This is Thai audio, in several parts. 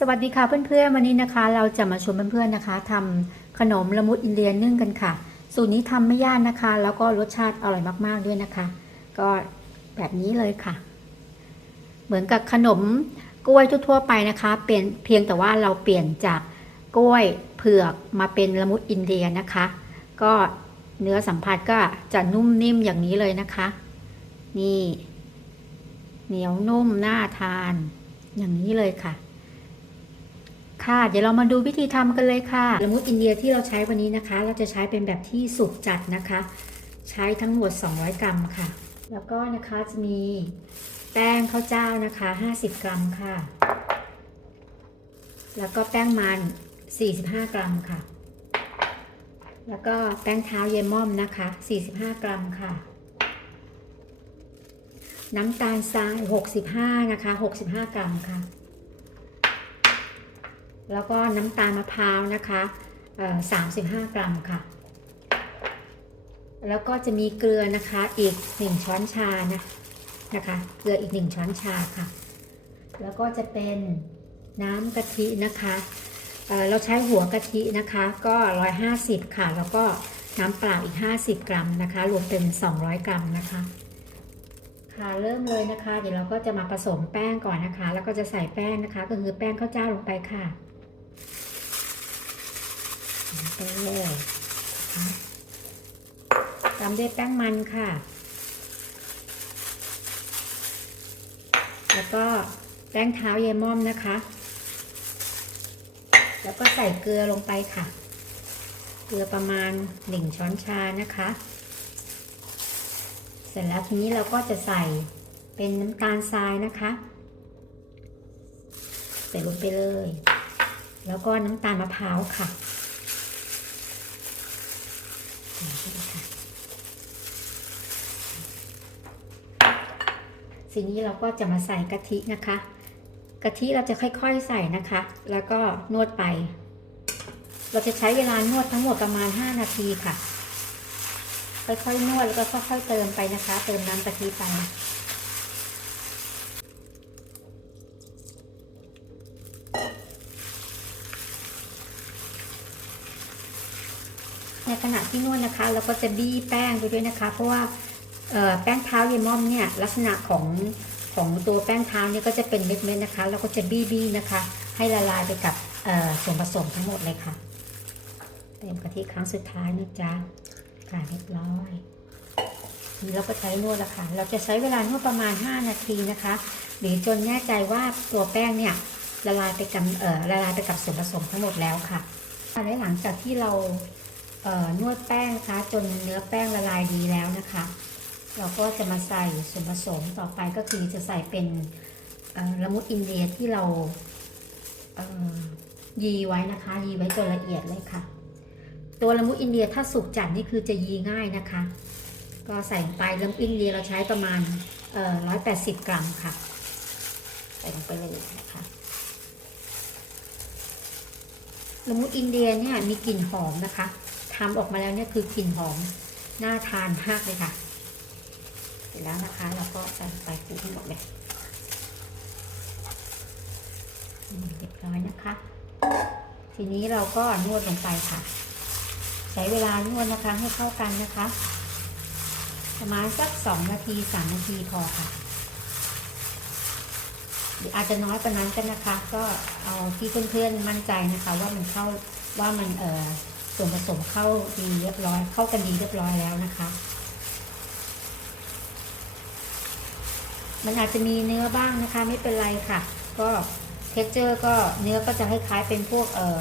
สวัสดีค่ะเพื่อนๆวันนี้นะคะ เราจะมาชวนเพื่อนๆนะคะทำขนมละมุดอินเดียนึ่งกันค่ะ สูตรนี้ทำไม่ยากนะคะ แล้วก็รสชาติอร่อยมากๆด้วยนะคะ ก็แบบนี้เลยค่ะ เหมือนกับขนมกล้วยทั่วๆไปนะคะเปลี่ยนเพียงแต่ว่าเราเปลี่ยนจากกล้วยเผือกมาเป็นละมุดอินเดียนะคะ ก็เนื้อสัมผัสก็จะนุ่มนิ่มอย่างนี้เลยนะคะ นี่ เหนียวนุ่มน่าทาน อย่างนี้เลยค่ะ ค่ะ เดี๋ยวเรามาดูวิธีทำกันเลยค่ะละมุดอินเดียที่เราใช้วันนี้นะคะ เราจะใช้เป็นแบบที่สุกจัดนะคะ ใช้ทั้งหมด 200 กรัมค่ะ แล้วก็นะคะจะมีแป้งข้าวเจ้านะคะ 50 กรัมค่ะ แล้วก็แป้งมัน 45 กรัมค่ะ แล้วก็แป้งเท้าเยม่อมนะคะ 45 กรัมค่ะ น้ำตาลทราย 65 นะคะ 65 กรัมค่ะ แล้วก็น้ำตาลมะพร้าวนะคะเอ่อ35กรัมค่ะ แล้วก็จะมีเกลือนะคะอีก1ช้อนชานะนะคะ เกลืออีก1ช้อนชาค่ะ แล้วก็จะเป็นน้ำกะทินะคะเเราใช้หัวกะทินะคะก็150ค่ะ แล้วก็น้ำเปล่าอีก 50 กรัมนะคะ รวมเป็น 200 กรัมนะคะ ค่ะเริ่มเลยนะคะ เดี๋ยวเราก็จะมาผสมแป้งก่อนนะคะ แล้วก็จะใส่แป้งนะคะ ก็คือแป้งข้าวเจ้าลงไปค่ะ ไปเลยตามด้วยแป้งมันค่ะ แล้วก็แป้งเท้าเยม่อมนะคะ แล้วก็ใส่เกลือลงไปค่ะ เกลือประมาณ1ช้อนชานะคะ เสร็จแล้วทีนี้เราก็จะใส่เป็นน้ำตาลทรายนะคะ ใส่ลงไปเลย แล้วก็น้ำตาลมะพร้าวค่ะใส่เข้าไปค่ะ ทีนี้เราก็จะมาใส่กะทินะคะ กะทิเราจะค่อยๆใส่นะคะ แล้วก็นวดไป เราจะใช้เวลานวดทั้งหมดประมาณ 5 นาทีค่ะ ค่อยๆนวดแล้วก็ค่อยๆเติมไปนะคะ เติมน้ำกะทิไป ในขณะที่นวดนะคะเราก็จะบี้แป้งไปด้วยนะคะ เพราะว่าแป้งเท้าเยม่อมเนี่ยลักษณะของของตัวแป้งเท้าเนี่ยก็จะเป็นเม็ดๆนะคะเราก็จะบี้บี้นะคะ ให้ละลายไปกับส่วนผสมทั้งหมดเลยค่ะเติมกะทิครั้งสุดท้ายนะจ๊ะค่ะเรียบร้อยนี่เราก็ใช้นวดแล้วค่ะ เราจะใช้เวลานวดประมาณ 5 นาทีนะคะ หรือจนแน่ใจว่าตัวแป้งเนี่ยละลายไปกับละลายไปกับส่วนผสมทั้งหมดแล้วค่ะและหลังจากที่เรา นวดแป้งนะคะจนเนื้อแป้งละลายดีแล้วนะคะ เราก็จะมาใส่ส่วนผสมต่อไปก็คือจะใส่เป็นละมุดอินเดียที่เราเอ่อยีไว้นะคะ ยีไว้จนละเอียดเลยค่ะ ตัวละมุดอินเดียถ้าสุกจัดนี่คือจะยีง่ายนะคะ ก็ใส่ลงไปละมุดอินเดียเราใช้ประมาณเอ่อ180กรัมค่ะ ใส่ลงไปเลยนะคะละมุดอินเดียเนี่ยมีกลิ่นหอมนะคะ ทำออกมาแล้วเนี่ยคือกลิ่นหอมน่าทานมากเลยค่ะ เสร็จแล้วนะคะเราก็ใส่ไปคลุกให้หมดเลยเรียบร้อยนะคะ ทีนี้เราก็นวดลงไปค่ะ ใช้เวลานวดนะคะให้เข้ากันนะคะ ประมาณสักสองนาทีสามนาทีพอค่ะหรืออาจจะน้อยกว่านั้นกันนะคะ ก็เอาที่เพื่อนๆมั่นใจนะคะ ว่ามันเข้าว่ามันเอ่อ ส่วนผสมเข้าดีเรียบร้อย เข้ากันดีเรียบร้อยแล้วนะคะ มันอาจจะมีเนื้อบ้างนะคะ ไม่เป็นไรค่ะ ก็เท็กเจอร์ก็เนื้อก็จะคล้ายๆเป็นพวกเอ่อ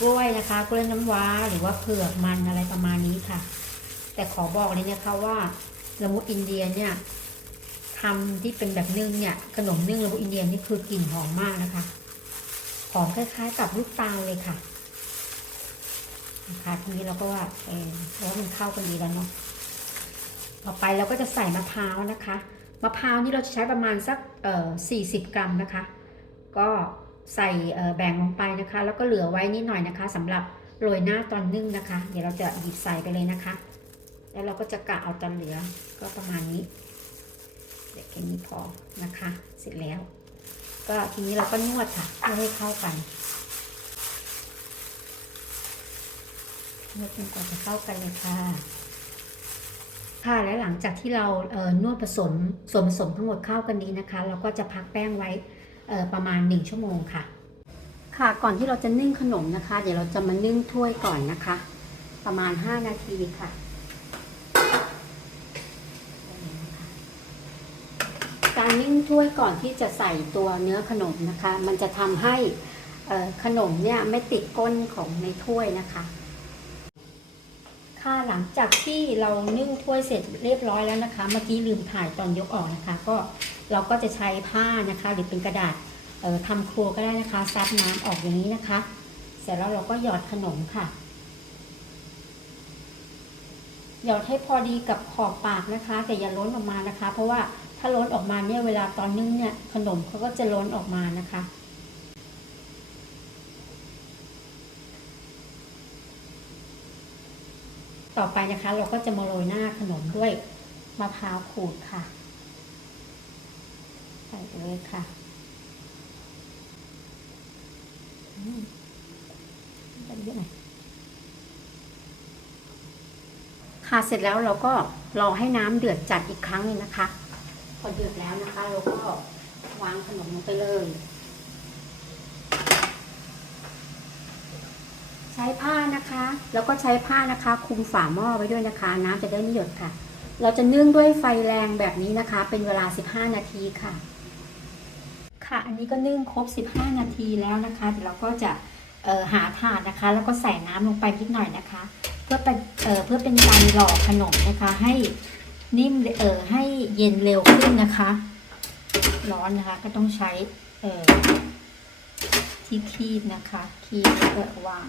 กล้วยนะคะกล้วยน้ำว้าหรือว่าเผือกมันอะไรประมาณนี้ค่ะ แต่ขอบอกเลยนะคะว่าละมุดอินเดียเนี่ยทำที่เป็นแบบนึ่งเนี่ย ขนมนึ่งละมุดอินเดียนี่คือกลิ่นหอมมากนะคะหอมคล้ายๆกับลูกตาลเลยค่ะ นะคะทีนี้เราก็ว่าเออแล้วมันเข้ากันดีแล้วเนาะต่อไปเราก็จะใส่มะพร้าวนะคะมะพร้าวนี่เราจะใช้ประมาณสักเอ่อ40กรัมนะคะ ก็ใส่เออแบ่งลงไปนะคะ แล้วก็เหลือไว้นิดหน่อยนะคะสำหรับโรยหน้าตอนนึ่งนะคะ เดี๋ยวเราจะหยิบใส่ไปเลยนะคะ แล้วเราก็จะกะเอาตอนเหลือก็ประมาณนี้เดี๋ยวแค่นี้พอนะคะ เสร็จแล้ว ก็ทีนี้เราก็นวดค่ะเพื่อให้เข้ากัน นวดจนกว่าจะเข้ากันเลยค่ะ ค่ะและหลังจากที่เราเนวดผสมส่วนผสมทั้งหมดเข้ากันดีนะคะ เราก็จะพักแป้งไว้ประมาณ 1 ชั่วโมงค่ะ ค่ะก่อนที่เราจะนึ่งขนมนะคะ เดี๋ยวเราจะมานึ่งถ้วยก่อนนะคะ ประมาณ 5 นาทีค่ะการนึ่งถ้วยก่อนที่จะใส่ตัวเนื้อขนมนะคะ มันจะทำให้ขนมเนี่ยไม่ติดก้นของในถ้วยนะคะ ค่ะหลังจากที่เรานึ่งถ้วยเสร็จเรียบร้อยแล้วนะคะ เมื่อกี้ลืมถ่ายตอนยกออกนะคะ ก็เราก็จะใช้ผ้านะคะ หรือเป็นกระดาษออทำครัวก็ได้นะคะซับน้ำออกอย่างนี้นะคะ เสร็จแล้วเราก็หยอดขนมค่ะ หยอดให้พอดีกับขอบปากนะคะ แต่อย่าล้นออกมานะคะ เพราะว่าถ้าล้นออกมาเนี่ยเวลาตอนนึ่งเนี่ยขนมเขาก็จะล้นออกมานะคะ ต่อไปนะคะ เราก็จะมาโรยหน้าขนมด้วยมะพร้าวขูดค่ะ ใส่เลยค่ะเยอะหน่อยค่ะเสร็จแล้วเราก็รอให้น้ำเดือดจัดอีกครั้งนึงนะคะ พอเดือดแล้วนะคะ เราก็วางขนมลงไปเลย ใช้ผ้า นะคะ แล้วก็ใช้ผ้านะคะคลุมฝาหม้อไว้ด้วยนะคะ น้ำจะได้ไม่หยดค่ะ เราจะนึ่งด้วยไฟแรงแบบนี้นะคะ เป็นเวลา 15 นาทีค่ะ ค่ะอันนี้ก็นึ่งครบ 15 นาทีแล้วนะคะเดี๋ยวเราก็จะหาถาดนะคะ แล้วก็ใส่น้ำลงไปนิดหน่อยนะคะ เพื่อเป็นเเพื่อเป็นการหล่อขนมนะคะ ให้นิ่มเออให้เย็นเร็วขึ้นนะคะ ร้อนนะคะก็ต้องใช้เออที่คีบนะคะ คีบแล้วก็วาง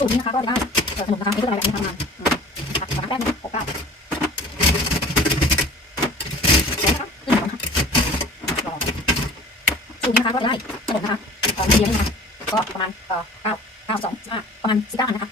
สูตรนี้นะคะก็จะได้เอ่อขนมนะคะไม่เป็นอะไรแบบนี้ทำมาอืมค่ะวางแป้งนะหกเก้าแล้วนะคะขึ้นสองค่ะรอสูตรนี้นะคะก็ได้ขนมนะคะของเดียวนี่นะคะก็ประมาณเอ่อเก้าเก้าสองสิบห้าประมาณสิบเก้าอันนะคะ